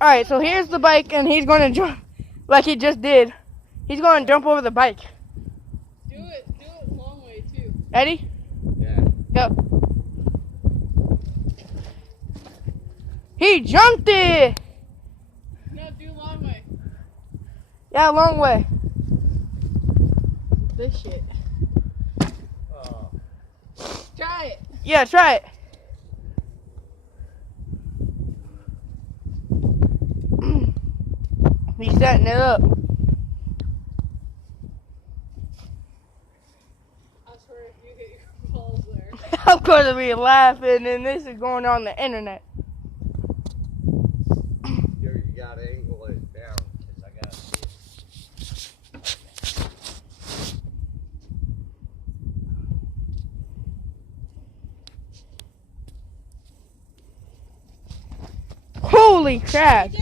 Alright, so here's the bike, and he's going to jump like he just did. He's going to jump over the bike. Do it long way too. Ready? Yeah. Go. He jumped it! No, do long way. Yeah, long way. This shit. Oh. Try it. Yeah, try it. He's setting it up. I swear if you hit your balls there. I'm going to be laughing, and this is going on the internet. You gotta angle it down, because I gotta see it. Holy crap.